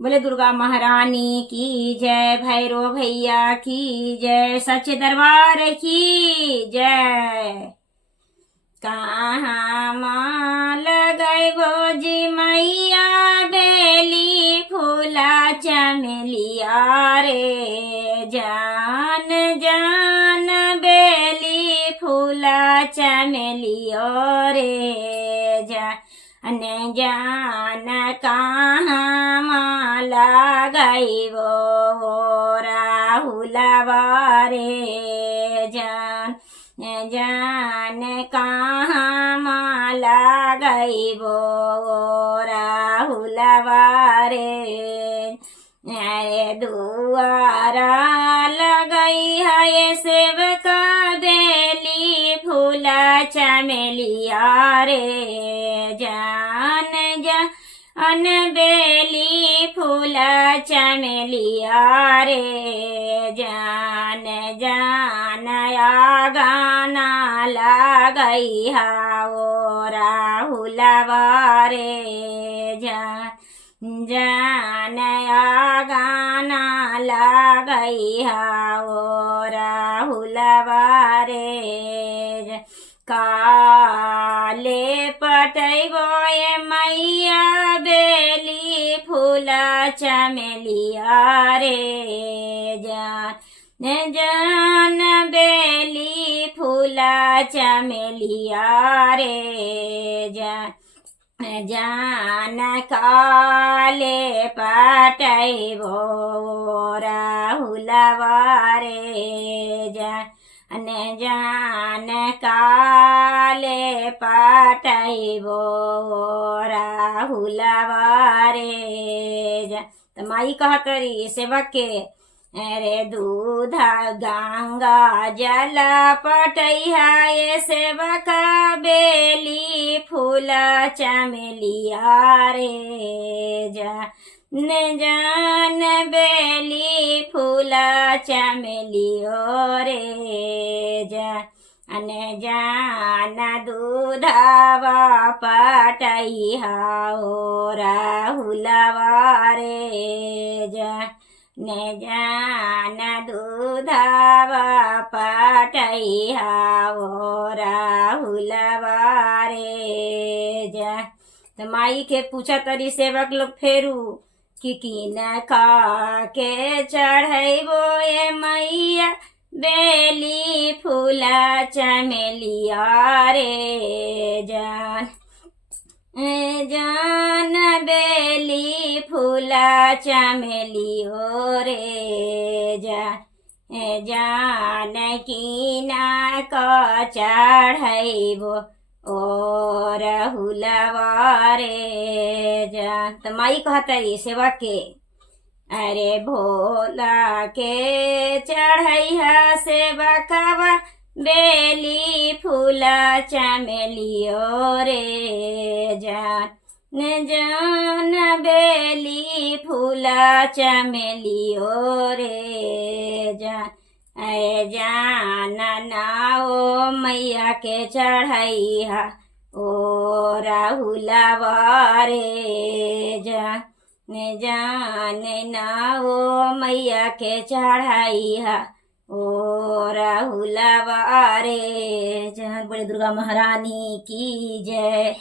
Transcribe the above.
बोले दुर्गा महारानी की जय, भैरो भैया की जय, सच्चे दरबार की जय। कहाँ माल गई जी मैया, बेली फूला चमेलिया रे, जान जान बेली फूला चमेलियो रे, जान जान कहाँ माला गई वो राहुलवा रे, जान जान कहाँ माला गई वो राहुलवा रे, अरे दुआरा लगई है सेवका, बेली फूला चमेलिया रे, जान जान बेली फूला चमेलिया रे, जान जान गाना लगई हा ओ राहुलवा रे, जान जान गाना लगई हा ओ राहुलवा रे, काले पटैबो ये मैया, बेली फूला चमेलिया रे, जान जान बेली फूला चमेलिया रे, जान जान काले पटैबो राहुलवा रे, जान जान काले पटैबो राहुलवा रे, तो माई कहत रही सेवक के, अरे दूधा गंगा जल पटैहा ये सेवका, बेली फूला चमेलिया रे, जान जान बेली फूला चमेलियो रे, जान जान दूधावा पटैहा ओ राहुलवा रे, जान जान दूधावा पटैहा ओ राहुलवा रे, जान। तो माई के पूछा तरी सेवक लोग फेरू कि किन खा के चढ़ैबो ये मैया, बेली फूला चमेलिया रे, जान जान बेली फूला चमेलियो रे, जान कीना क चढ़ैबो ओ राहुलवा रे, जान। तो माई कहतरी सेवा के, अरे भोला के चढ़ैहा सेवकवा, बेली फूला चमेलियो रे, जान जान बेली फूला चमेलियो रे, जान अरे जान नाओ मैया के चढ़ैहा ओ राहुलवा रे, जान जान नाओ मैया के चढ़ैहा ओ राहुलवा रे, जान। बोले दुर्गा महारानी की जय।